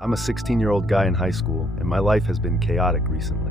I'm a 16-year-old guy in high school, and my life has been chaotic recently.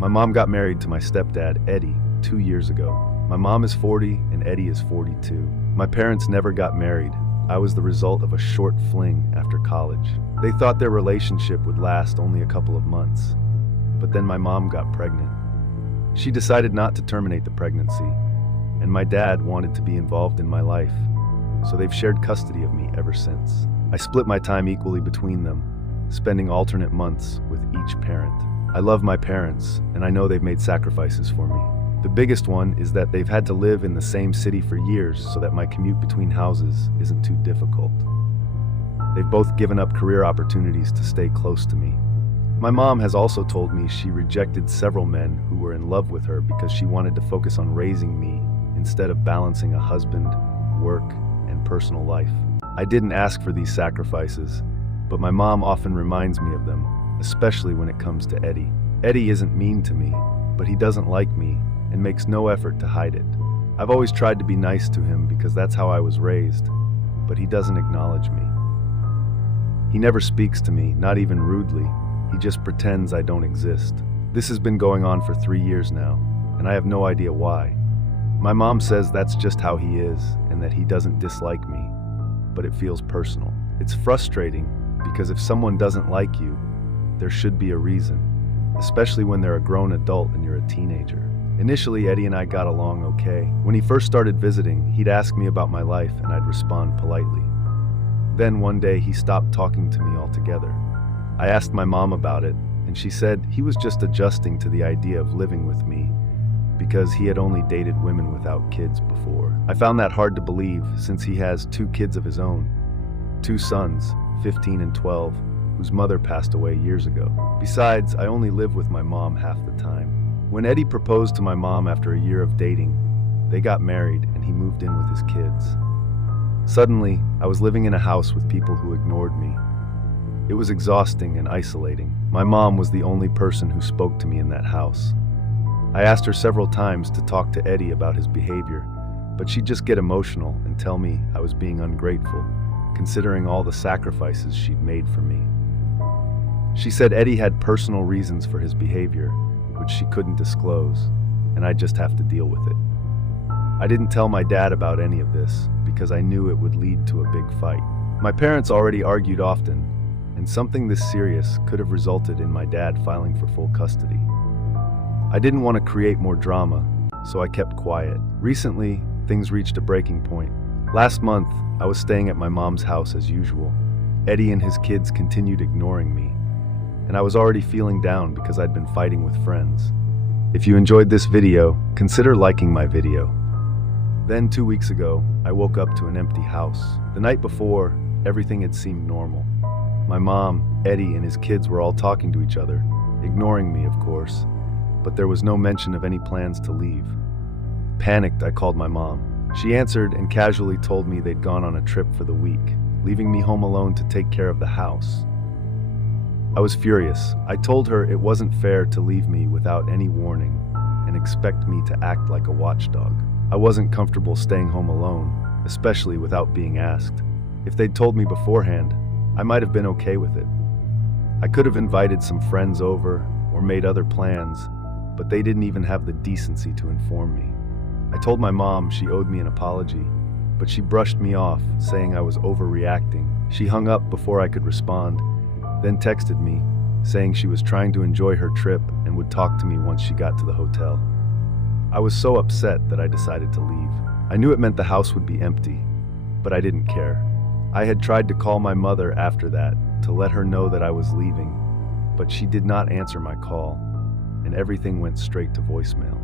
My mom got married to my stepdad, Eddie, 2 years ago. My mom is 40 and Eddie is 42. My parents never got married. I was the result of a short fling after college. They thought their relationship would last only a couple of months. But then my mom got pregnant. She decided not to terminate the pregnancy, and my dad wanted to be involved in my life, so they've shared custody of me ever since. I split my time equally between them, spending alternate months with each parent. I love my parents, and I know they've made sacrifices for me. The biggest one is that they've had to live in the same city for years so that my commute between houses isn't too difficult. They've both given up career opportunities to stay close to me. My mom has also told me she rejected several men who were in love with her because she wanted to focus on raising me instead of balancing a husband, work, and personal life. I didn't ask for these sacrifices, but my mom often reminds me of them, especially when it comes to Eddie. Eddie isn't mean to me, but he doesn't like me and makes no effort to hide it. I've always tried to be nice to him because that's how I was raised, but he doesn't acknowledge me. He never speaks to me, not even rudely. He just pretends I don't exist. This has been going on for 3 years now, and I have no idea why. My mom says that's just how he is and that he doesn't dislike me, but it feels personal. It's frustrating because if someone doesn't like you, there should be a reason, especially when they're a grown adult and you're a teenager. Initially, Eddie and I got along okay. When he first started visiting, he'd ask me about my life and I'd respond politely. Then one day he stopped talking to me altogether. I asked my mom about it, and she said he was just adjusting to the idea of living with me because he had only dated women without kids before. I found that hard to believe since he has 2 kids of his own, 2 sons, 15 and 12, whose mother passed away years ago. Besides, I only live with my mom half the time. When Eddie proposed to my mom after a year of dating, they got married and he moved in with his kids. Suddenly, I was living in a house with people who ignored me. It was exhausting and isolating. My mom was the only person who spoke to me in that house. I asked her several times to talk to Eddie about his behavior, but she'd just get emotional and tell me I was being ungrateful, considering all the sacrifices she'd made for me. She said Eddie had personal reasons for his behavior, which she couldn't disclose, and I'd just have to deal with it. I didn't tell my dad about any of this because I knew it would lead to a big fight. My parents already argued often, and something this serious could have resulted in my dad filing for full custody. I didn't want to create more drama, so I kept quiet. Recently, things reached a breaking point. Last month, I was staying at my mom's house as usual. Eddie and his kids continued ignoring me, and I was already feeling down because I'd been fighting with friends. If you enjoyed this video, consider liking my video. Then 2 weeks ago, I woke up to an empty house. The night before, everything had seemed normal. My mom, Eddie, and his kids were all talking to each other, ignoring me, of course, but there was no mention of any plans to leave. Panicked, I called my mom. She answered and casually told me they'd gone on a trip for the week, leaving me home alone to take care of the house. I was furious. I told her it wasn't fair to leave me without any warning and expect me to act like a watchdog. I wasn't comfortable staying home alone, especially without being asked. If they'd told me beforehand, I might have been okay with it. I could have invited some friends over or made other plans, but they didn't even have the decency to inform me. I told my mom she owed me an apology, but she brushed me off, saying I was overreacting. She hung up before I could respond, then texted me, saying she was trying to enjoy her trip and would talk to me once she got to the hotel. I was so upset that I decided to leave. I knew it meant the house would be empty, but I didn't care. I had tried to call my mother after that to let her know that I was leaving, but she did not answer my call, and everything went straight to voicemail.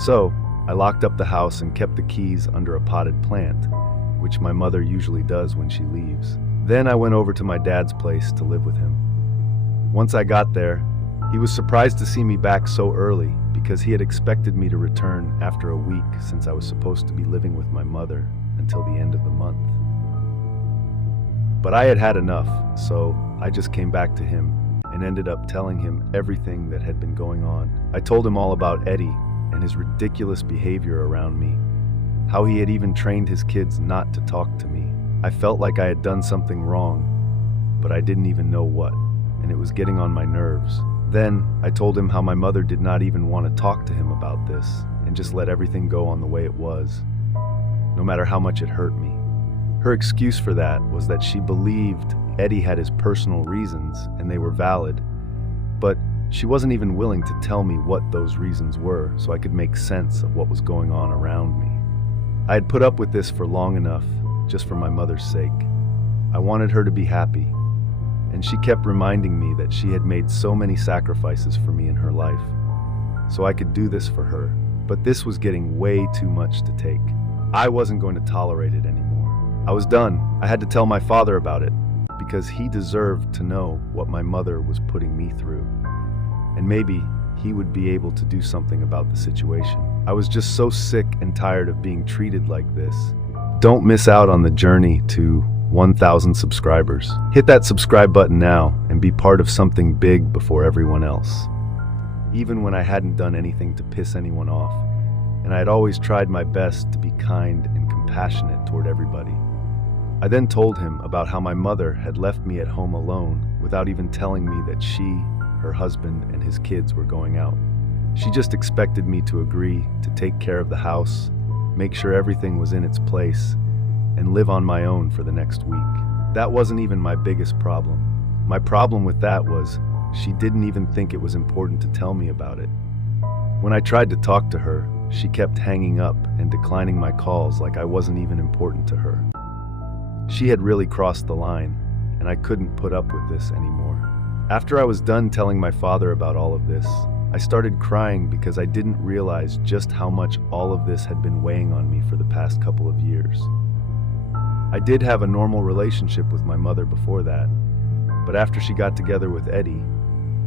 So, I locked up the house and kept the keys under a potted plant, which my mother usually does when she leaves. Then I went over to my dad's place to live with him. Once I got there, he was surprised to see me back so early because he had expected me to return after a week since I was supposed to be living with my mother until the end of the month. But I had had enough, so I just came back to him and ended up telling him everything that had been going on. I told him all about Eddie and his ridiculous behavior around me, how he had even trained his kids not to talk to me. I felt like I had done something wrong, but I didn't even know what, and it was getting on my nerves. Then, I told him how my mother did not even want to talk to him about this, and just let everything go on the way it was, no matter how much it hurt me. Her excuse for that was that she believed Eddie had his personal reasons, and they were valid, but she wasn't even willing to tell me what those reasons were so I could make sense of what was going on around me. I had put up with this for long enough, just for my mother's sake. I wanted her to be happy, and she kept reminding me that she had made so many sacrifices for me in her life, so I could do this for her. But this was getting way too much to take. I wasn't going to tolerate it anymore. I was done. I had to tell my father about it, because he deserved to know what my mother was putting me through. And maybe he would be able to do something about the situation. I was just so sick and tired of being treated like this. Don't miss out on the journey to 1,000 subscribers. Hit that subscribe button now and be part of something big before everyone else. Even when I hadn't done anything to piss anyone off, and I had always tried my best to be kind and compassionate toward everybody. I then told him about how my mother had left me at home alone without even telling me that she, her husband, and his kids were going out. She just expected me to agree to take care of the house, make sure everything was in its place, and live on my own for the next week. That wasn't even my biggest problem. My problem with that was she didn't even think it was important to tell me about it. When I tried to talk to her, she kept hanging up and declining my calls like I wasn't even important to her. She had really crossed the line, and I couldn't put up with this anymore. After I was done telling my father about all of this, I started crying because I didn't realize just how much all of this had been weighing on me for the past couple of years. I did have a normal relationship with my mother before that, but after she got together with Eddie,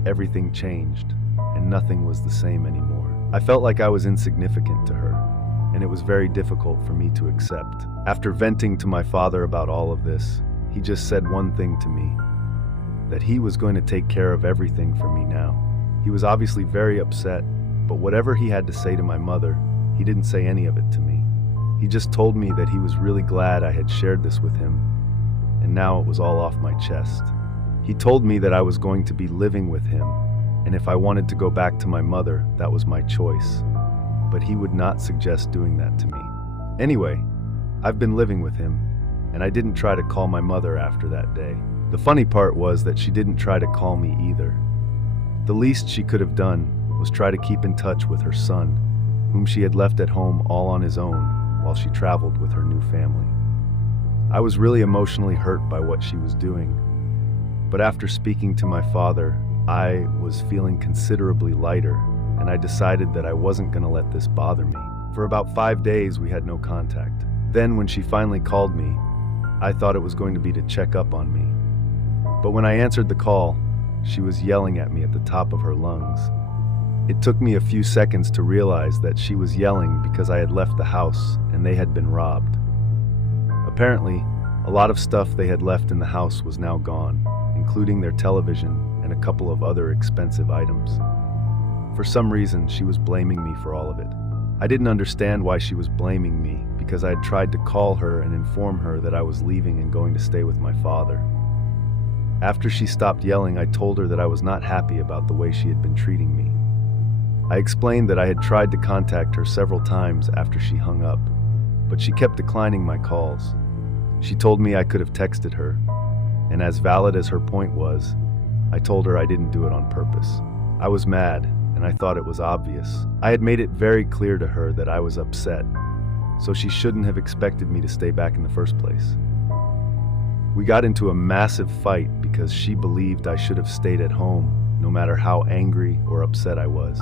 everything changed, and nothing was the same anymore. I felt like I was insignificant to her, and it was very difficult for me to accept. After venting to my father about all of this, he just said one thing to me, that he was going to take care of everything for me now. He was obviously very upset, but whatever he had to say to my mother, he didn't say any of it to me. He just told me that he was really glad I had shared this with him, and now it was all off my chest. He told me that I was going to be living with him, and if I wanted to go back to my mother, that was my choice. But he would not suggest doing that to me. Anyway, I've been living with him, and I didn't try to call my mother after that day. The funny part was that she didn't try to call me either. The least she could have done was try to keep in touch with her son, whom she had left at home all on his own while she traveled with her new family. I was really emotionally hurt by what she was doing, but after speaking to my father, I was feeling considerably lighter, and I decided that I wasn't going to let this bother me. For about 5 days, we had no contact. Then, when she finally called me, I thought it was going to be to check up on me. But when I answered the call, she was yelling at me at the top of her lungs. It took me a few seconds to realize that she was yelling because I had left the house and they had been robbed. Apparently, a lot of stuff they had left in the house was now gone, including their television and a couple of other expensive items. For some reason, she was blaming me for all of it. I didn't understand why she was blaming me because I had tried to call her and inform her that I was leaving and going to stay with my father. After she stopped yelling, I told her that I was not happy about the way she had been treating me. I explained that I had tried to contact her several times after she hung up, but she kept declining my calls. She told me I could have texted her, and as valid as her point was, I told her I didn't do it on purpose. I was mad, and I thought it was obvious. I had made it very clear to her that I was upset, so she shouldn't have expected me to stay back in the first place. We got into a massive fight because she believed I should have stayed at home, no matter how angry or upset I was.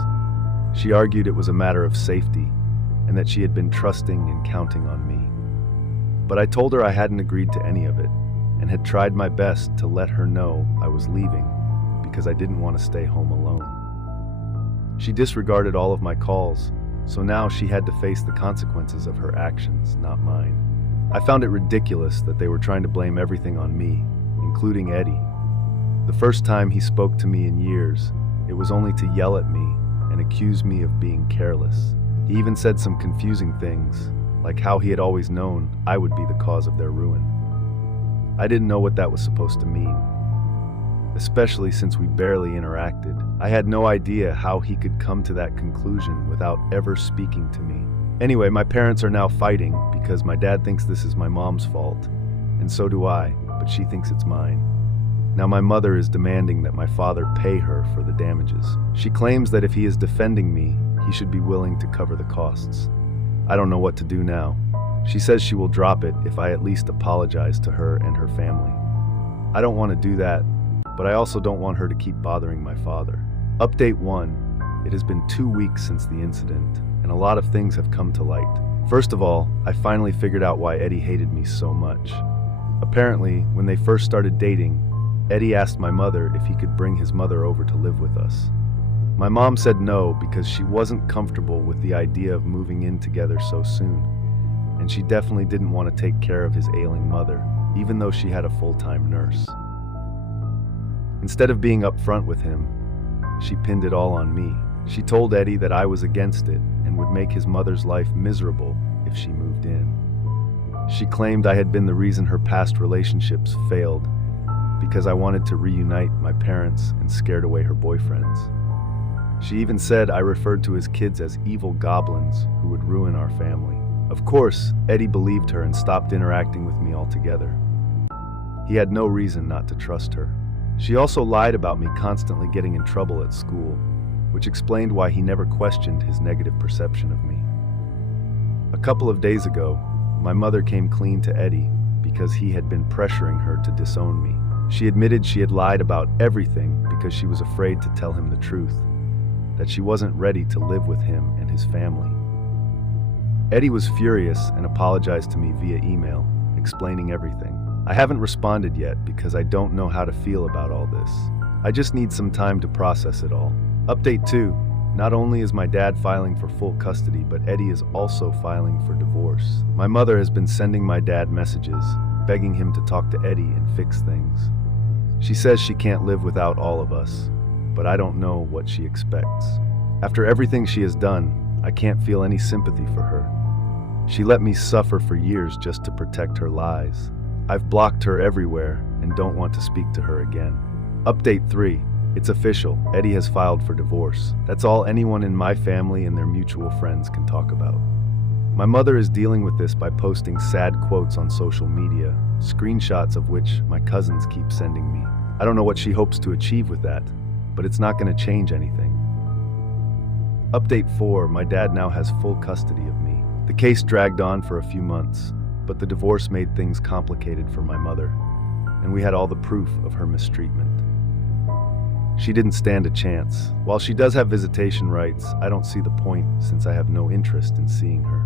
She argued it was a matter of safety, and that she had been trusting and counting on me. But I told her I hadn't agreed to any of it, and had tried my best to let her know I was leaving because I didn't want to stay home alone. She disregarded all of my calls, so now she had to face the consequences of her actions, not mine. I found it ridiculous that they were trying to blame everything on me, including Eddie. The first time he spoke to me in years, it was only to yell at me and accuse me of being careless. He even said some confusing things, like how he had always known I would be the cause of their ruin. I didn't know what that was supposed to mean, especially since we barely interacted. I had no idea how he could come to that conclusion without ever speaking to me. Anyway, my parents are now fighting because my dad thinks this is my mom's fault, and so do I, but she thinks it's mine. Now my mother is demanding that my father pay her for the damages. She claims that if he is defending me, he should be willing to cover the costs. I don't know what to do now. She says she will drop it if I at least apologize to her and her family. I don't want to do that, but I also don't want her to keep bothering my father. Update 1. It has been 2 weeks since the incident, and a lot of things have come to light. First of all, I finally figured out why Eddie hated me so much. Apparently, when they first started dating, Eddie asked my mother if he could bring his mother over to live with us. My mom said no because she wasn't comfortable with the idea of moving in together so soon, and she definitely didn't want to take care of his ailing mother, even though she had a full-time nurse. Instead of being upfront with him, she pinned it all on me. She told Eddie that I was against it and would make his mother's life miserable if she moved in. She claimed I had been the reason her past relationships failed because I wanted to reunite my parents and scared away her boyfriends. She even said I referred to his kids as evil goblins who would ruin our family. Of course, Eddie believed her and stopped interacting with me altogether. He had no reason not to trust her. She also lied about me constantly getting in trouble at school, which explained why he never questioned his negative perception of me. A couple of days ago, my mother came clean to Eddie because he had been pressuring her to disown me. She admitted she had lied about everything because she was afraid to tell him the truth, that she wasn't ready to live with him and his family. Eddie was furious and apologized to me via email, explaining everything. I haven't responded yet because I don't know how to feel about all this. I just need some time to process it all. Update 2. Not only is my dad filing for full custody, but Eddie is also filing for divorce. My mother has been sending my dad messages, begging him to talk to Eddie and fix things. She says she can't live without all of us, but I don't know what she expects. After everything she has done, I can't feel any sympathy for her. She let me suffer for years just to protect her lies. I've blocked her everywhere and don't want to speak to her again. Update 3. It's official. Eddie has filed for divorce. That's all anyone in my family and their mutual friends can talk about. My mother is dealing with this by posting sad quotes on social media, screenshots of which my cousins keep sending me. I don't know what she hopes to achieve with that, but it's not going to change anything. Update 4. My dad now has full custody of me. The case dragged on for a few months, but the divorce made things complicated for my mother, and we had all the proof of her mistreatment. She didn't stand a chance. While she does have visitation rights, I don't see the point since I have no interest in seeing her.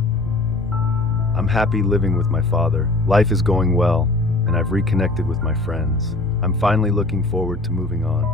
I'm happy living with my father. Life is going well, and I've reconnected with my friends. I'm finally looking forward to moving on.